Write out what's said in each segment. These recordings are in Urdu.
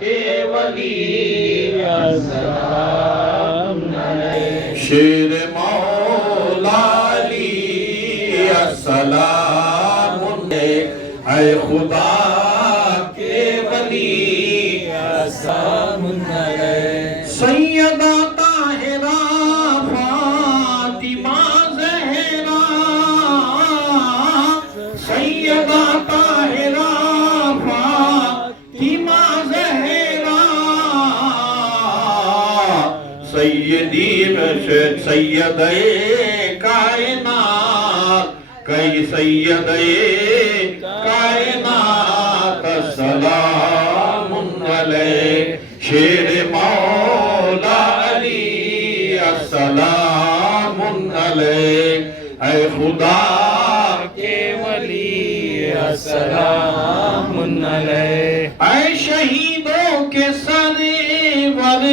کے ولی السلام علیہ شیر مولا علی السلام علیہ اے خدا کے ولی السلام علیہ سیدہ طاہرہ فاطمہ زہرا سیدہ طاہرہ فاطمہ زہرا سیدی رشد سیدہ کائنات کئی سیدہ کائنات السلام علیہ شیر مولا علی السلام علیہ اے خدا کے ولی السلام علیہ اے شہیدوں کے سرور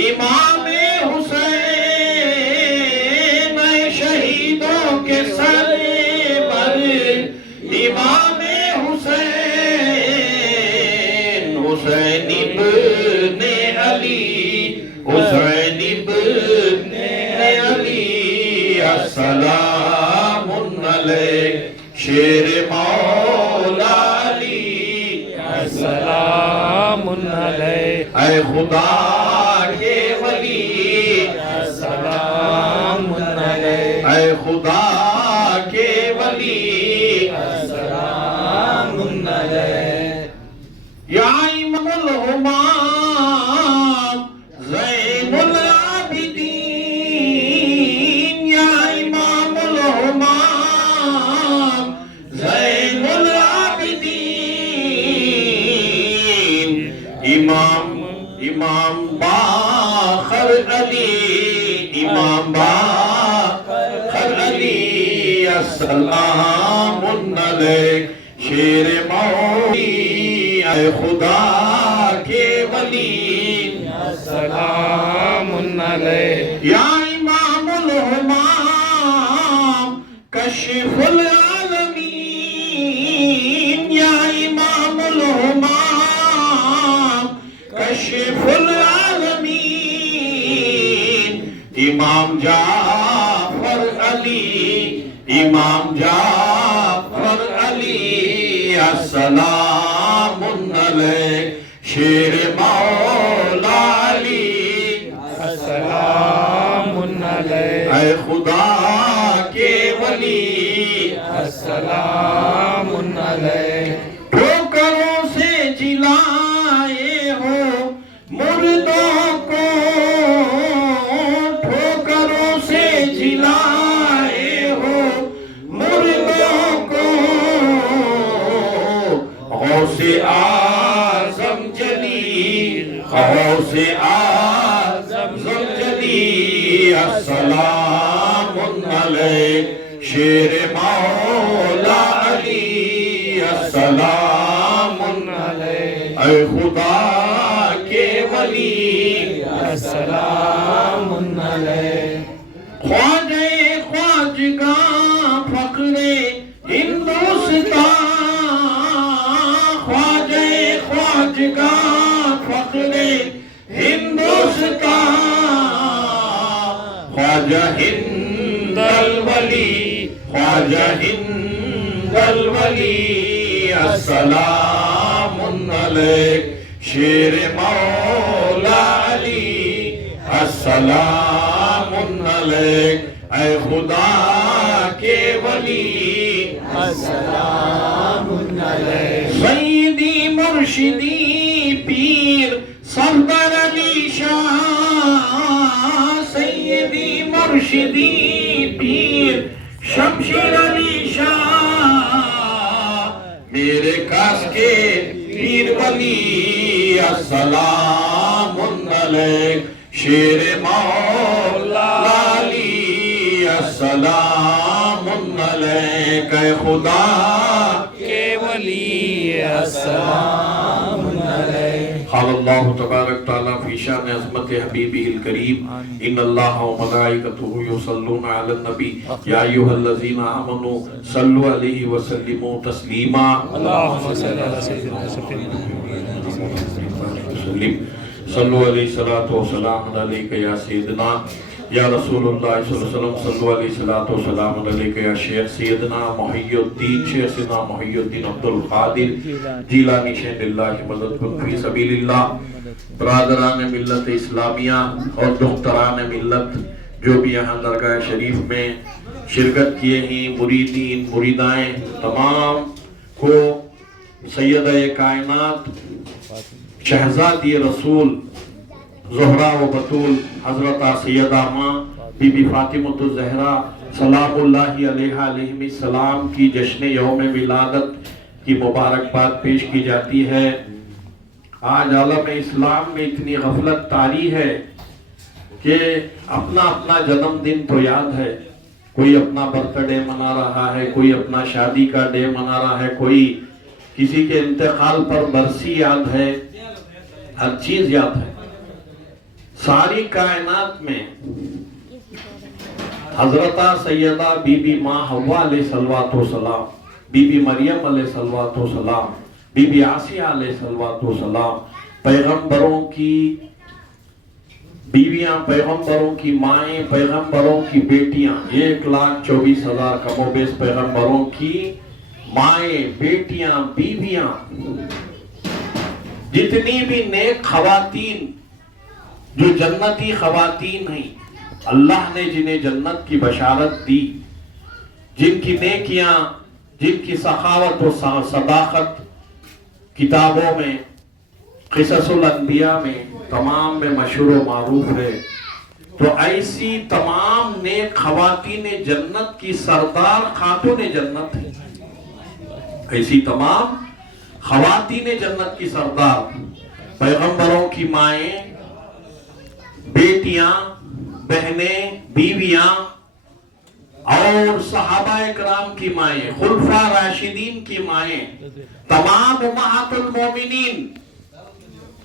امام حسین اے شہیدوں کے سرور امام حسین حسین ابن علی حسین ابن علی السلام علیہ شیر مولا علی السلام علیہ اے خدا کے ولی السلام علیہ اے خدا کے ولی السلام علیہ یا امام الہمام زین العابدین یا امام الہمام زین العابدین امام باخر علی امام باخر علی السلام علیہ شیر مولی اے خدا کے ولی السلام علیہ یا امام الہمام کشف العالمین یا امام الہمام کشف العالمین امام جعفر علی امام جعفر علی السلام علیہ شیر مولا علی السلام علیہ اے خدا کے ولی السلام علیہ ٹھوکروں سے جلائے ہو مردوں کو ٹھوکروں سے جلائے ہو مردوں کو غوث اعظم جلی غوث اعظم جلی السلام علیہ شیر مولا علی السلام علیہ اے خدا کے ولی السلام علیہ خواجہ خواجگاں فخر ہندوستان خواجہ خواجگاں فخر ہندوستان خواجہ ہند الولی خواجہ ہند الولی السلام علیہ شیر مولا علی السلام علیہ اے خدا کے ولی السلام علیہ سیدی مرشدی پیر صفدر علی شاہ سیدی مرشدی پیر شمشیر علی شاہ میرے کاس کے پیر ولی السلام علیہ شیر مولا علی السلام علیہ کہ خدا کے ولی السلام علیہ قال اللہ تبارک تعالیٰ فی شان عظمت حبیبہ الکریم ان اللہ و ملائکتہ یصلون علی النبی یا ایھا الذین آمنوا صلوا علیہ وسلموا تسلیما اللهم صل على سيدنا صلو علیہ الصلوۃ والسلام علیک یا سیدنا یا رسول اللہ صلی اللہ علیہ وسلم صلو علیہ الصلوۃ والسلام علیک یا شیخ سیدنا محی الدین شیخ سیدنا محی الدین عبد القادر جیلانی شیخ اللہ مدد کن فی سبیل اللہ. برادران ملت اسلامیہ اور دختران ملت جو بھی یہاں درگاہ شریف میں شرکت کیے ہیں، مریدین مریدائیں تمام کو سیدہ کائنات شہزادی رسول زہرا و بطول حضرت سیدہ ماں بی بی فاطمۃ الزہرا سلام اللہ علیہ علیہ السلام کی جشن یوم ولادت کی مبارکباد پیش کی جاتی ہے. آج عالم اسلام میں اتنی غفلت طاری ہے کہ اپنا اپنا جنم دن تو یاد ہے، کوئی اپنا برتھ ڈے منا رہا ہے، کوئی اپنا شادی کا ڈے منا رہا ہے، کوئی کسی کے انتقال پر برسی یاد ہے، ہر چیز یاد ہے. ساری کائنات میں حضرت سیدہ بی بی ماں حوا علیہ الصلوۃ والسلام، بی بی مریم علیہ الصلوۃ والسلام، بی بی آسیہ علیہ الصلوۃ والسلام، پیغمبروں کی بیویاں، پیغمبروں کی مائیں، پیغمبروں کی بیٹیاں، 1,24,000 کم و بیش پیغمبروں کی مائیں، بیٹیاں، بیویاں، جتنی بھی نیک خواتین جو جنتی خواتین ہیں، اللہ نے جنہیں جنت کی بشارت دی، جن کی نیکیاں، جن کی سخاوت و صداقت کتابوں میں، قصص الانبیاء میں، تمام میں مشہور و معروف ہے. تو ایسی تمام نیک خواتین جنت کی سردار خاتون جنت ہیں. ایسی تمام خواتین جنت کی سردار، پیغمبروں کی مائیں، بیٹیاں، بہنیں، بیویاں اور صحابہ کرام کی مائیں، خلفاء راشدین کی مائیں، تمام امہات المومنین،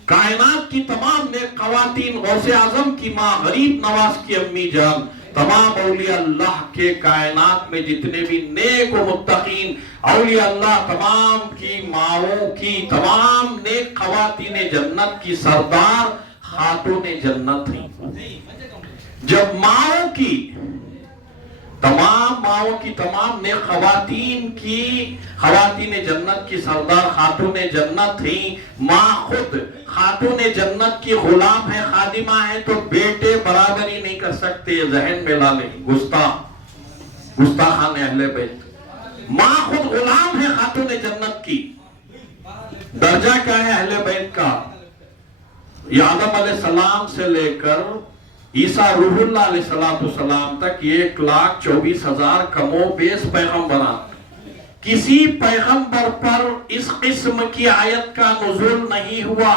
کائنات کی تمام نیک خواتین، غوث اعظم کی ماں، غریب نواز کی امی جان، تمام اولیاء اللہ کے کائنات میں جتنے بھی نیک و متقین اولیاء اللہ، تمام کی ماؤں کی، تمام نیک خواتین جنت کی سردار خاتون جنت ہیں. جب ماؤں کی تمام نیک خواتین جنت کی سردار خاتون جنت ہیں، ماں خود خاتون جنت کی غلام ہے، خادمہ ہے، تو بیٹے برابری نہیں کر سکتے. ذہن میں لا لیں، گستاخان اہل بیت. ماں خود غلام ہے خاتون جنت کی. درجہ کیا ہے اہل بیت کا؟ یہ آدم علیہ السلام سے لے کر عیسیٰ روح اللہ علیہ السلام تک 1,24,000 کم و بیش پیغمبران، کسی پیغمبر پر اس قسم کی آیت کا نزول نہیں ہوا.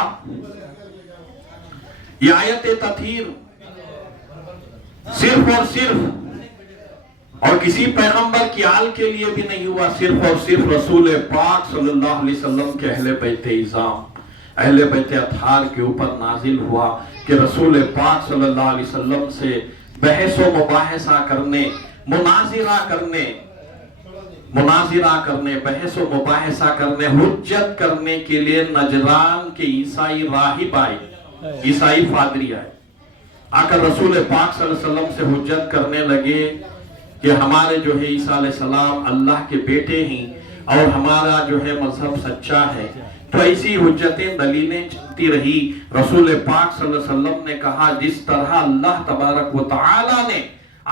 یہ آیت تطہیر صرف اور صرف، اور کسی پیغمبر کی آل کے لیے بھی نہیں ہوا، صرف اور صرف رسول پاک صلی اللہ علیہ وسلم کے اہل بیت اعظام، اہل بیت اطہار کے اوپر نازل ہوا کہ رسول پاک صلی اللہ علیہ وسلم سے بحث و مباحثہ کرنے، مناظرہ کرنے، بحث و مباحثہ کرنے، حجت کرنے کے لیے نجران کے عیسائی راہب آئے، عیسائی پادری آئے. آ کر رسول پاک صلی اللہ علیہ وسلم سے حجت کرنے لگے کہ ہمارے جو ہے عیسیٰ علیہ السلام اللہ کے بیٹے ہیں اور ہمارا جو ہے مذہب سچا ہے. تو ایسی حجتیں دلیلیں چلتی رہی. رسول پاک صلی اللہ علیہ وسلم نے کہا جس طرح اللہ تبارک و تعالی نے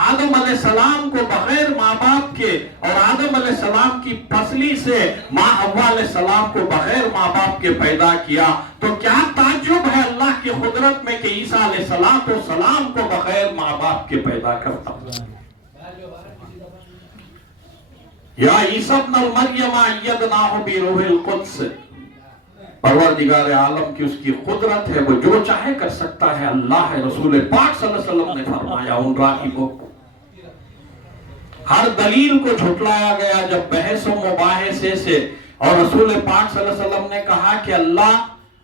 آدم علیہ السلام کو بغیر ماں باپ کے اور آدم علیہ السلام کی پسلی سے ماں حوا علیہ السلام کو بغیر ماں باپ کے پیدا کیا، تو کیا تعجب ہے اللہ کی قدرت میں کہ عیسیٰ علیہ السلام کو بغیر ماں باپ کے پیدا کرتا. یا عیسیٰ ابن مریم ایدناہ بروح القدس، پروردگار عالم کی اس کی قدرت ہے، وہ جو چاہے کر سکتا ہے. اللہ ہے، رسول پاک صلی اللہ علیہ وسلم نے فرمایا ان راہبوں کو. ہر دلیل کو جھٹلایا گیا جب بحث و مباحثے سے، اور رسول پاک صلی اللہ علیہ وسلم نے کہا کہ اللہ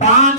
5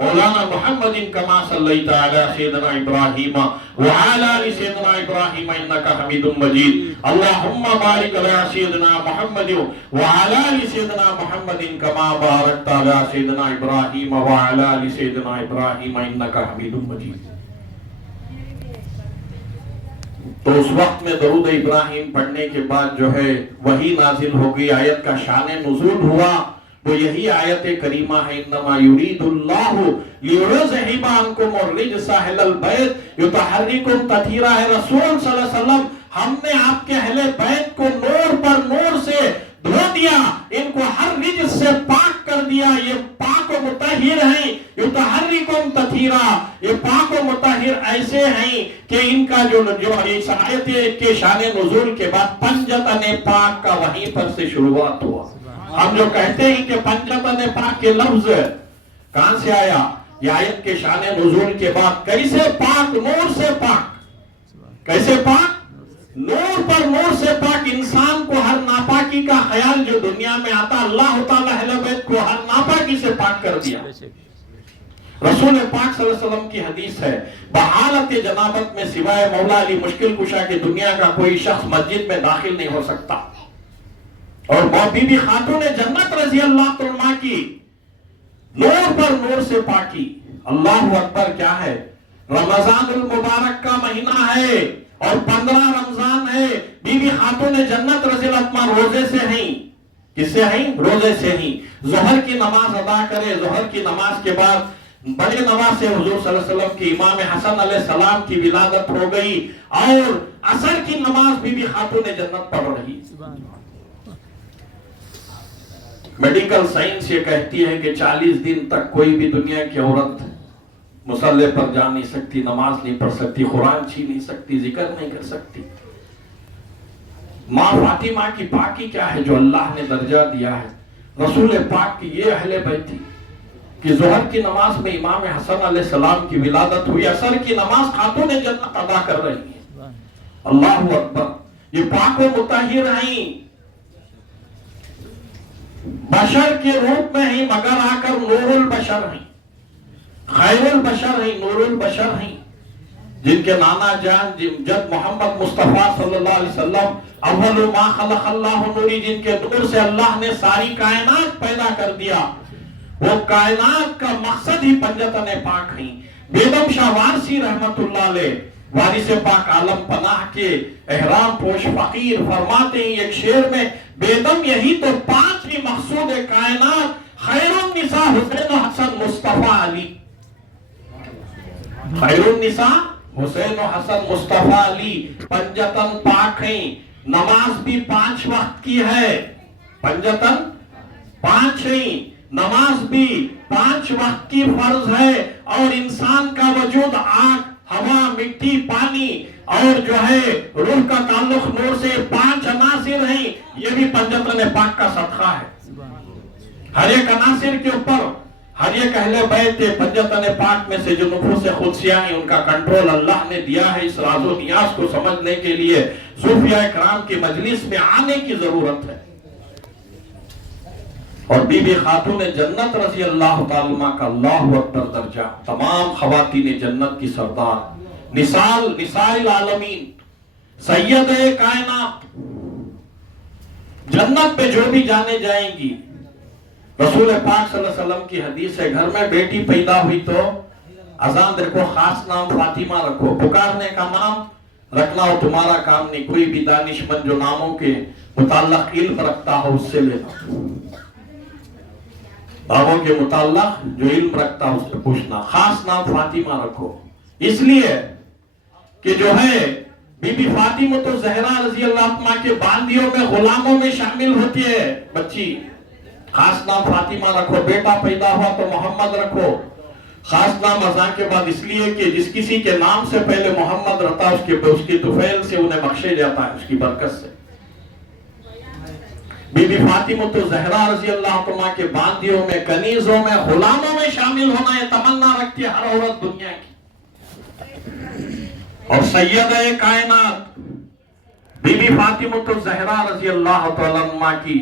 مولانا محمد کما صلیت علی سیدنا ابراہیم وعلی آل سیدنا ابراہیم انکا حمید مجید اللہم بارک علی سیدنا محمد وعلی آل سیدنا محمد کما بارکت علی سیدنا ابراہیم وعلی آل سیدنا ابراہیم انکا حمید مجید۔ تو اس وقت میں درود ابراہیم پڑھنے کے بعد جو ہے وحی نازل ہو گئی، آیت کا شان نزول ہوا، وہ یہی آیت کریمہ ہے انما یرید اللہ لیذہب عنکم الرجس اہل البیت یطہرکم تطہیرا۔ ہے رسول صلی اللہ علیہ وسلم، ہم نے آپ کے اہل بیت کو نور پر نور سے دھو دیا، ان کو ہر رجس سے پاک کر دیا، یہ پاک و مطہر ہیں، یطہرکم تطہیرا، یہ پاک و مطہر ایسے ہیں کہ ان کا جو اس آیت کے شان نزول کے بعد پنجتن پاک کا وہیں پر سے شروعات ہوا۔ ہم جو کہتے ہیں کہ پنجتن پاک کے لفظ کہاں سے آیا؟ یہ آیت کے شان نزول کے بعد کیسے پاک، نور سے پاک، کیسے پاک؟ نور پر نور سے پاک۔ انسان کو ہر ناپاکی کا خیال جو دنیا میں آتا، اللہ تعالیٰ اہل بیت کو ہر ناپاکی سے پاک کر دیا۔ رسول پاک صلی اللہ علیہ وسلم کی حدیث ہے، بحالت جنابت میں سوائے مولا علی مشکل کشا کے دنیا کا کوئی شخص مسجد میں داخل نہیں ہو سکتا۔ اور بی بی خاتون جنت رضی اللہ عنہا کی نور پر نور سے پاکی۔ اللہ اکبر، کیا ہے؟ رمضان المبارک کا مہینہ ہے اور 15 رمضان ہے، بی بی خاتون جنت رضی اللہ عنہا روزے سے ہیں۔ کس سے ہیں؟ روزے سے ہیں۔ ظہر کی نماز ادا کرے، ظہر کی نماز کے بعد بڑے نماز سے حضور صلی اللہ علیہ وسلم کی امام حسن علیہ السلام کی ولادت ہو گئی اور عصر کی نماز بی بی خاتون جنت پڑھ رہی۔ میڈیکل سائنس یہ کہتی ہے کہ 40 دن تک کوئی بھی دنیا کی عورت مصلے پر جا نہیں سکتی، نماز نہیں پڑھ سکتی، قرآن چھین نہیں سکتی، ذکر نہیں کر سکتی۔ ماں فاطمہ کی پاکی کیا ہے جو اللہ نے درجہ دیا ہے؟ رسول پاک کی یہ اہل بیت تھی کہ ظہر کی نماز میں امام حسن علیہ السلام کی ولادت ہوئی، عصر کی نماز خاتون جنت ادا کر رہی ہے۔ اللہ اکبر، یہ پاک و مطہر ہیں، بشر کے روپ میں ہیں مگر آ کر نور البشر ہیں، خیر البشر ہیں، نور البشر ہیں، جن کے نانا جان جد محمد مصطفیٰ صلی اللہ علیہ وسلم اول ما خلق اللہ نوری، جن کے نور سے اللہ نے ساری کائنات پیدا کر دیا، وہ کائنات کا مقصد ہی پنجتن پاک ہیں۔ بیگم شاہ وارثی رحمت اللہ علیہ، وارث پاک عالم پناہ کے احرام پوش فقیر فرماتے ہیں ایک شعر میں، بیگم یہی تو 5ویں مقصود کائنات، خیر النساء حسین و حسن مصطفیٰ علی، خیر النساء حسین و حسن مصطفیٰ علی، پنجتن پاک ہیں۔ نماز بھی 5 وقت کی ہے، پنجتن 5 ہیں، نماز بھی 5 وقت کی فرض ہے، اور انسان کا وجود آگ، ہوا، مٹی، پانی اور جو ہے روح کا تعلق نور سے 5 عناصر ہیں، یہ بھی پنجتن پاک کا صدقہ ہے۔ ہر ایک عناصر کے اوپر ہر ایک اہل بیت پنجتن پاک میں سے جو نفوس قدسیہ ہیں ان کا کنٹرول اللہ نے دیا ہے۔ اس راز و نیاز کو سمجھنے کے لیے صوفیاء کرام کی مجلس میں آنے کی ضرورت ہے۔ اور بی بی خاتون جنت رضی اللہ تعالی عنہ کا اللہ اکبر درجہ، تمام خواتین جنت کی سردار، نساء العالمین، سید کائنات، جنت پہ جو بھی جانے جائیں گی۔ رسول پاک صلی اللہ علیہ وسلم کی حدیث ہے، گھر میں بیٹی پیدا ہوئی تو اذان رکھو، خاص نام فاطمہ رکھو، پکارنے کا نام رکھنا ہو تمہارا کام نہیں، کوئی بھی دانش مند جو ناموں کے متعلق علم رکھتا ہو اس سے لینا، بابوں کے متعلق جو علم رکھتا ہو اس سے پوچھنا، خاص نام فاطمہ رکھو، اس لیے کہ جو ہے بی بی فاطمہ تو زہرا رضی اللہ عنہا کے باندیوں میں غلاموں میں شامل ہوتی ہے بچی، خاص نام فاطمہ رکھو، بیٹا پیدا ہوا تو محمد رکھو، خاص نام اذان کے بعد اس لیے کہ جس کسی کے نام سے پہلے محمد رہتا ہے اس کی طفیل سے انہیں بخشے جاتا ہے، اس کی برکت سے۔ بی بی فاطمہ تو زہرا رضی اللہ عنہا کے باندیوں میں، کنیزوں میں، غلاموں میں شامل ہونا یہ تمنا رکھتی ہے ہر عورت دنیا کی۔ اور سیدہ کائنات بی بی فاطمہ تو زہرا رضی اللہ تعالی عنہا کی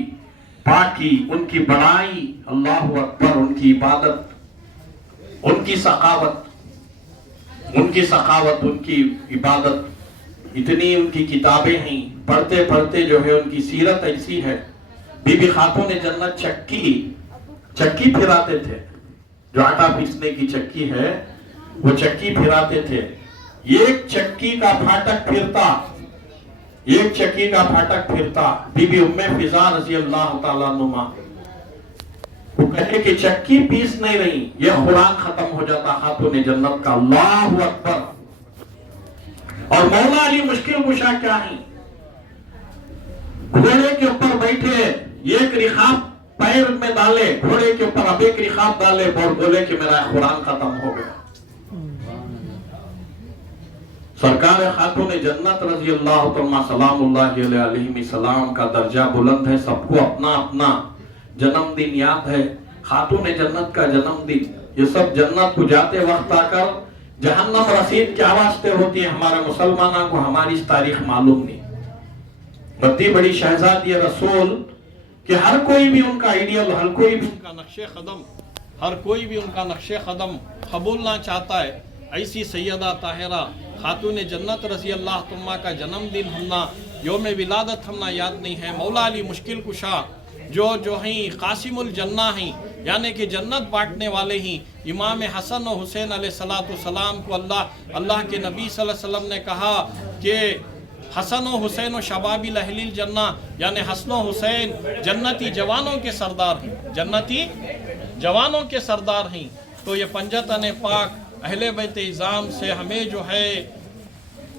پاکی، ان کی بڑائی، اللہ اکبر، ان کی عبادت، ان کی سخاوت، ان کی عبادت، اتنی ان کی کتابیں ہیں، پڑھتے پڑھتے جو ہے ان کی سیرت ایسی ہے. بی بی خاتون جنت چکی پھراتے تھے. جو آٹا پیسنے کی چکی ہے وہ چکی پھراتے تھے. ایک چکی کا پھاٹک پھرتا بی بی ام فضا رضی اللہ تعالیٰ عنہ وہ کہے کہ چکی پیس نہیں رہی، یہ قرآن ختم ہو جاتا خاتون جنت کا. اللہ اکبر. اور مولا علی مشکل کشا کیا ہیں، گھوڑے کے اوپر بیٹھے، ایک رکاب پیر میں ڈالے، گھوڑے کے اوپر اب ایک رکاب ڈالے اور بولے کہ میرا قرآن ختم ہو گیا. سرکار خاتون جنت رضی اللہ تعالیٰ سلام اللہ علیہ السلام کا درجہ بلند ہے. سب کو اپنا اپنا جنم دن یاد ہے. خاتون جنت کا جنم دن، یہ سب جنت کو جاتے وقت آ کر جہنم رسید کیا واسطے ہوتی ہے ہمارے مسلمانوں کو ہماری اس تاریخ معلوم نہیں. بڑی بڑی شہزادی رسول کہ ہر کوئی بھی ان کا آئیڈیل، ہر کوئی بھی ان کا نقش قدم قبولنا چاہتا ہے. ایسی سیدہ طاہرہ خاتون جنت رضی اللہ تعالیٰ کا جنم دن ہمنا یوم ولادت ہمنا یاد نہیں ہے. مولا علی مشکل کشا جو ہیں قاسم الجنہ ہیں، یعنی کہ جنت بانٹنے والے ہیں. امام حسن و حسین علیہ السلام کو اللہ کے نبی صلی اللہ علیہ وسلم نے کہا کہ حسن و حسین و شبابی اہل الجنہ، یعنی حسن و حسین جنتی جوانوں کے سردار ہیں. تو یہ پنجتن پاک اہل بیت اعظام سے ہمیں جو ہے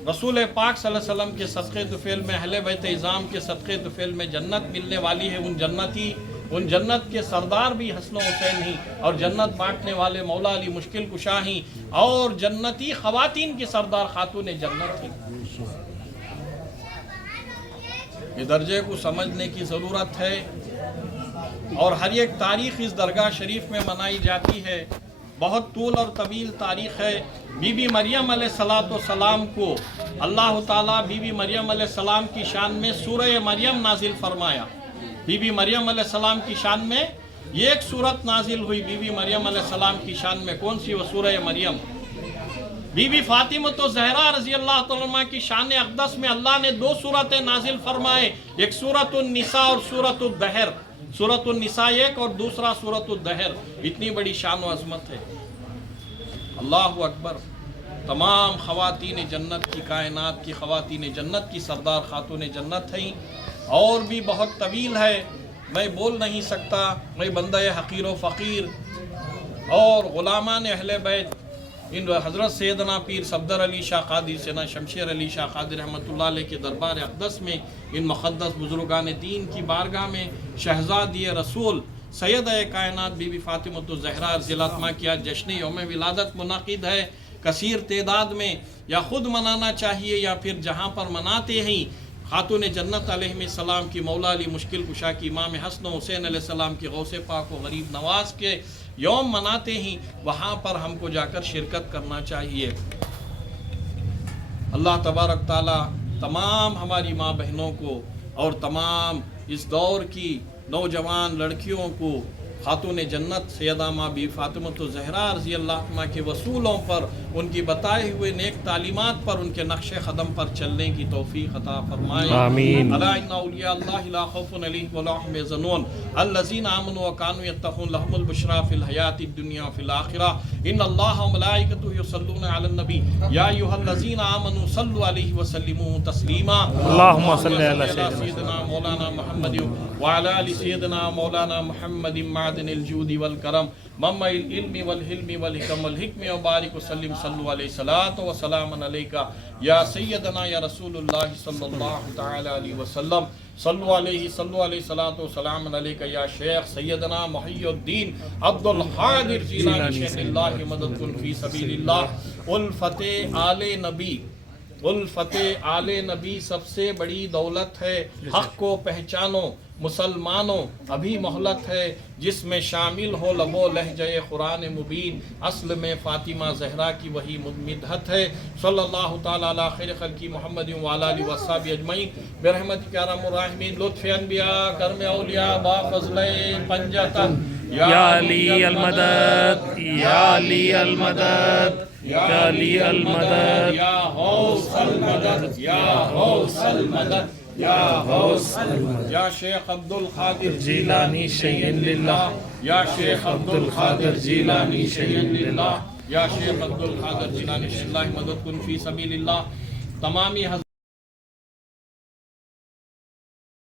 رسول پاک صلی اللہ علیہ وسلم کے صدقے طفیل میں، اہل بیت اعظام کے صدقے طفیل میں جنت ملنے والی ہے. ان جنت کے سردار بھی حسن و حسین ہیں، اور جنت بانٹنے والے مولا علی مشکل کشا ہیں، اور جنتی خواتین کی سردار خاتون جنت ہیں. یہ درجے کو سمجھنے کی ضرورت ہے. اور ہر ایک تاریخ اس درگاہ شریف میں منائی جاتی ہے. بہت طول اور طویل تاریخ ہے. بی بی مریم علیہ السلام کو اللہ تعالیٰ بی بی مریم علیہ السلام کی شان میں سورہ مریم نازل فرمایا. بی بی مریم علیہ السلام کی شان میں ایک سورت نازل ہوئی بی بی مریم علیہ السلام کی شان میں. کون سی؟ وہ سورہ مریم. بی بی فاطمہ زہرا رضی اللہ تعالیٰ کی شان اقدس میں اللہ نے 2 سورتیں نازل فرمائے، ایک سورۃ النساء اور سورۃ الدہر. سورۃ النساء ایک اور دوسرا سورۃ الدہر. اتنی بڑی شان و عظمت ہے. اللہ اکبر. تمام خواتین جنت کی، کائنات کی خواتین جنت کی سردار خاتون جنت ہیں. اور بھی بہت طویل ہے، میں بول نہیں سکتا. میں بندہ حقیر و فقیر اور غلامان اہل بیت ان حضرت سیدنا پیر صفدر علی شاہ قادری سیدنا شمشیر علی شاہ قادری رحمۃ اللہ علیہ کے دربار اقدس میں، ان مقدس بزرگان دین کی بارگاہ میں شہزادی رسول سیدہ کائنات بی بی فاطمہ الزہرا رضی اللہ عنہا کی آج جشن یوم ولادت منعقد ہے. کثیر تعداد میں یا خود منانا چاہیے یا پھر جہاں پر مناتے ہیں خاتون جنت علیہ السلام کی، مولا علی مشکل کشا کی، امام حسن و حسین علیہ السلام کی، غوث پاک و غریب نواز کے یوم مناتے ہیں، وہاں پر ہم کو جا کر شرکت کرنا چاہیے. اللہ تبارک تعالی تمام ہماری ماں بہنوں کو اور تمام اس دور کی نوجوان لڑکیوں کو خاتون جنت سیدہ ماں بی فاطمہ الزہرا رضی اللہ عنہ کے وصولوں پر، ان کی بتائے ہوئے نیک تعلیمات پر، ان کے نقش قدم پر چلنے کی توفیق عطا فرمائے. آمین. الا ان اولیاء اللہ لا خوف علیہم ولا هم يحزنون الذین آمنوا وكانوا يتقون لهم البشرى في الحیاۃ الدنیا وفي الآخرة ان اللہ وملائکته یصلون علی النبی یا ایھا الذین آمنوا صلوا علیہ وسلموا تسلیما. اللهم صل علی سیدنا مولانا محمد وعلى آل سیدنا مولانا محمد معدن الجود والکرم منبع العلم والحلم والحکم والحکم وبارک وسلم. صلوا علیہ الصلاۃ والسلام علیک یا سیدنا یا رسول اللہ صلی اللہ تعالی علیہ وسلم. صلوا علیہ الصلاۃ والسلام علیک یا شیخ سیدنا محی الدین عبد القادر جیلانی شیخ اللہ مدد کن فی سبیل اللہ. الفت آل نبی سب سے بڑی دولت ہے. حق کو پہچانو مسلمانوں، ابھی مہلت ہے جس میں شامل ہو لبو لہجہ قرآن مبین. اصل میں فاطمہ زہرا کی وہی مدحت ہے. صلی اللہ تعالی علی خیر خلقی محمد وعلی آلہ وصحبہ اجمعین برحمتک یا ارحم الراحمین. لطف انبیاء، کرم اولیاء، با فضل پنجتن یا علی المدد یا علی المدد یا علی المدد یا غوث المدد یا غوث المدد یا غوث المدد یا شیخ عبد القادر جیلانی شیئن للہ یا شیخ عبد القادر جیلانی شیئن للہ یا شیخ عبد القادر جیلانی شیئن للہ مدد کن فی سبیل اللہ. تمامی